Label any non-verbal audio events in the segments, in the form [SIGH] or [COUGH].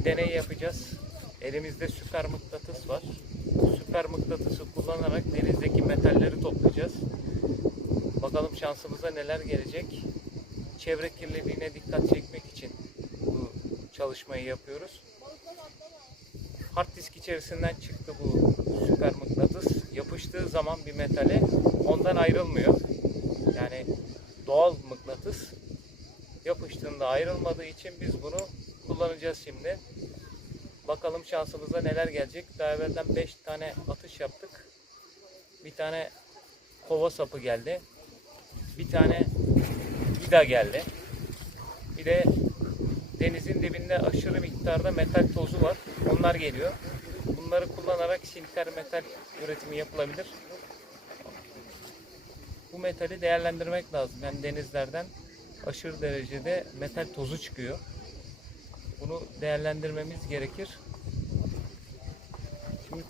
bir deney yapacağız. Elimizde süper mıknatıs var. Süper mıknatısı kullanarak denizdeki metalleri toplayacağız. Bakalım şansımıza neler gelecek. Çevre kirliliğine dikkat çekmek için bu çalışmayı yapıyoruz. Hard disk içerisinden çıktı bu süper mıknatıs. Yapıştığı zaman bir metale ondan ayrılmıyor. Yani doğal mıknatıs yapıştığında ayrılmadığı için biz bunu kullanacağız şimdi. Bakalım şansımıza neler gelecek. Daha evvelden 5 tane atış yaptık. Bir tane kova sapı geldi. Bir tane vida geldi. Bir de denizin dibinde aşırı miktarda metal tozu var. Onlar geliyor. Bunları kullanarak sinter metal üretimi yapılabilir. Bu metali değerlendirmek lazım. Yani denizlerden aşırı derecede metal tozu çıkıyor. Bunu değerlendirmemiz gerekir. Şimdi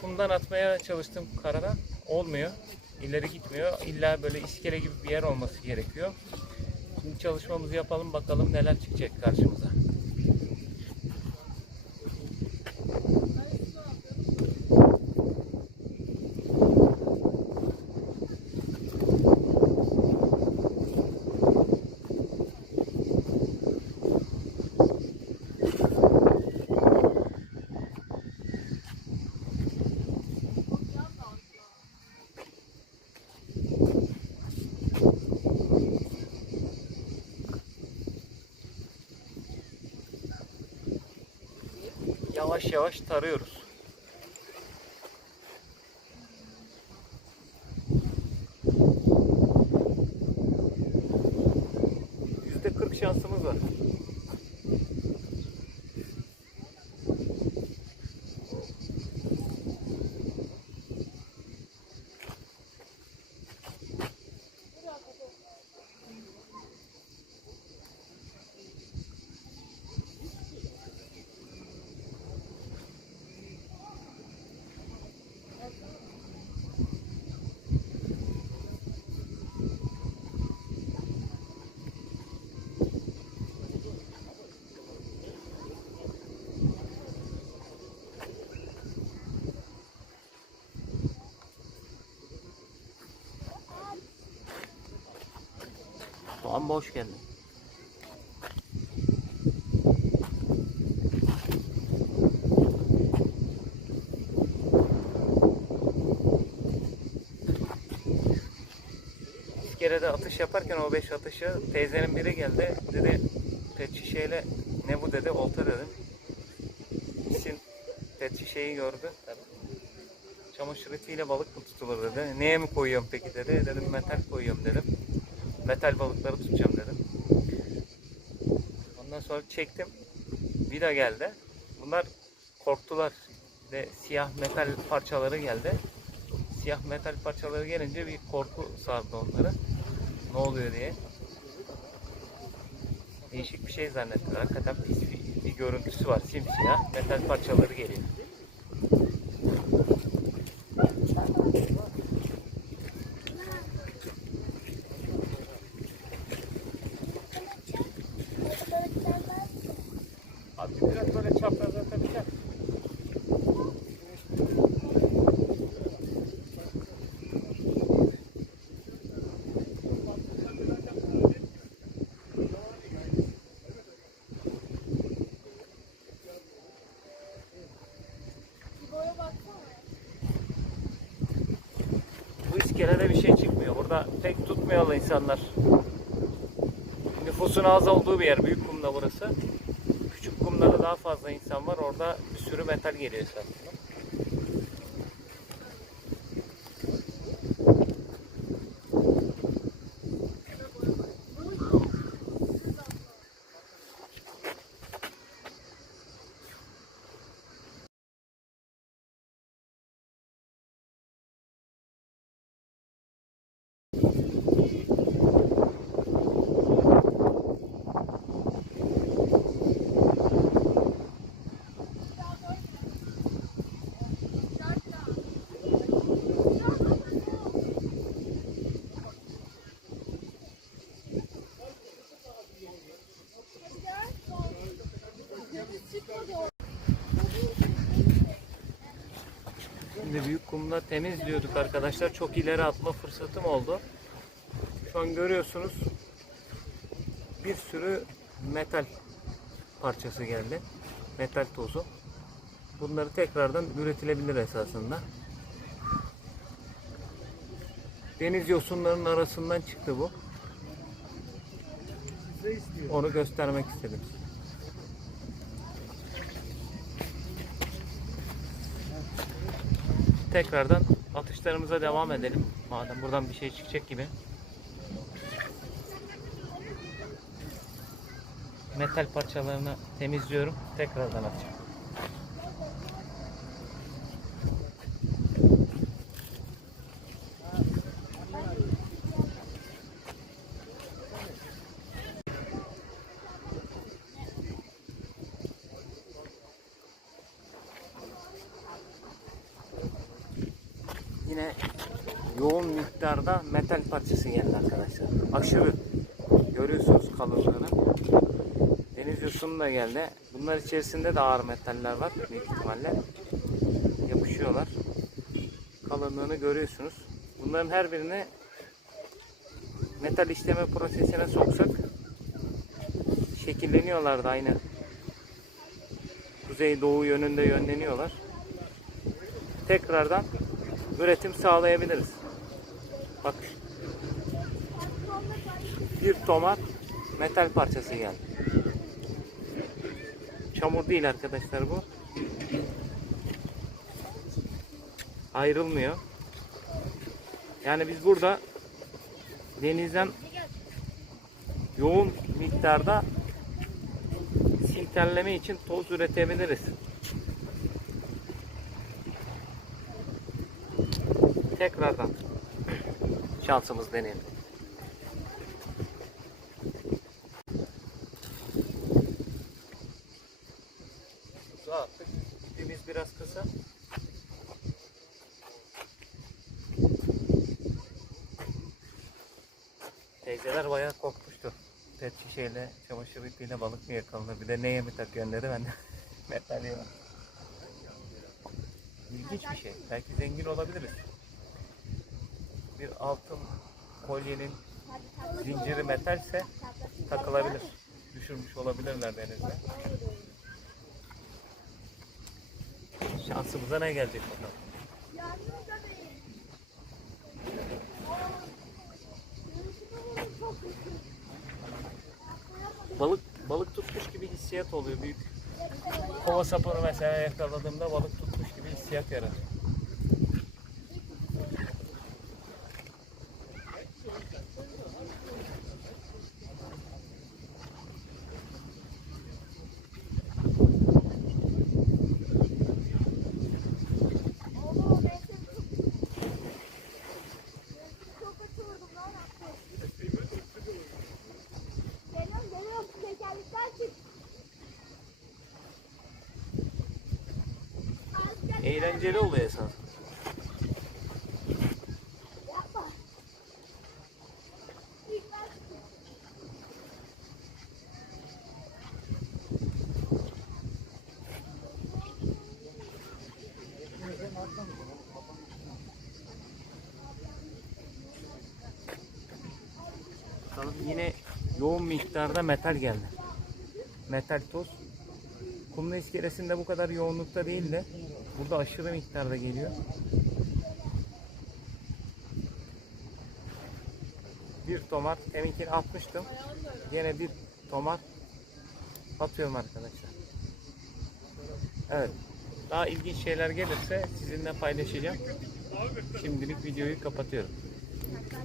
kumdan atmaya çalıştım karada. Olmuyor. İleri gitmiyor. İlla böyle iskele gibi bir yer olması gerekiyor. Şimdi çalışmamızı yapalım bakalım neler çıkacak karşımıza. Yavaş yavaş tarıyoruz. Yüzde kırk şansımız var. Doğan boş geldi. Bir kere de atış yaparken o beş atışı teyzenin biri geldi. Dedi pet şişeyle ne bu dedi olta dedim. İsim pet şişeyi gördü. Çamaşır etiyle balık mı tutulur dedi. Neye mi koyuyorum peki dedi. Dedim metal koyuyorum dedim. Metal balıkları tutacağım dedim. Ondan sonra çektim. Vida geldi. Bunlar korktular. Bir de siyah metal parçaları geldi. Siyah metal parçaları gelince bir korku sardı onları. Ne oluyor diye. Değişik bir şey zannettiler. Hakikaten pis bir, bir görüntüsü var. Simsiyah metal parçaları geliyor. Abi biraz böyle çapraz atabilir. Bu iskelede bir şey çıkmıyor. Burada pek tutmuyorlar insanlar. Nüfusun az olduğu bir yer. Büyük kumda burası. Kumda da daha fazla insan var. Orada bir sürü metal geliyor esasında. kumda temizliyorduk arkadaşlar. Çok ileri atma fırsatım oldu. Şu an görüyorsunuz bir sürü metal parçası geldi. Metal tozu. Bunları tekrardan üretilebilir esasında. Deniz yosunlarının arasından çıktı bu. Onu göstermek istedim. Tekrardan atışlarımıza devam edelim. Madem buradan bir şey çıkacak gibi. Metal parçalarını temizliyorum. Tekrardan atacağım. Yine yoğun miktarda metal parçası geldi arkadaşlar. Aşırı. Görüyorsunuz kalınlığını. Deniz yosunu da geldi. Bunlar içerisinde de ağır metaller var büyük ihtimalle. Yapışıyorlar. Kalınlığını görüyorsunuz. Bunların her birini metal işleme prosesine soksak şekilleniyorlar da aynı. Kuzey doğu yönünde yönleniyorlar. Tekrardan üretim sağlayabiliriz. Bak bir tomar metal parçası geldi. Çamur değil arkadaşlar bu. Ayrılmıyor. Yani biz burada denizden yoğun miktarda silterleme için toz üretebiliriz. Tekrardan şansımız deneyelim. Attık. Dibimiz biraz kısa. Teyzeler bayağı korkmuştu. Pet şişeyle, çamaşır ipiyle balık mı yakalanır? Bir de neye mi takıyorsun dedi ben de. [LAUGHS] Metal yemem. İlginç bir şey. Belki zengin olabiliriz. Bir altın kolyenin zinciri metalse takılabilir. Düşürmüş olabilirler denizde. Şansımıza ne gelecek bakalım. Balık balık tutmuş gibi hissiyat oluyor büyük. Kova sapını mesela yakaladığımda balık tutmuş gibi hissiyat yaratıyor. Eğlenceli oluyor esas. yine yoğun miktarda metal geldi. Metal toz. Kumlu iskelesinde bu kadar yoğunlukta değil de burada aşırı miktarda geliyor. Bir tomar, deminkini atmıştım. Yine bir tomar atıyorum arkadaşlar. Evet. Daha ilginç şeyler gelirse sizinle paylaşacağım. Şimdilik videoyu kapatıyorum.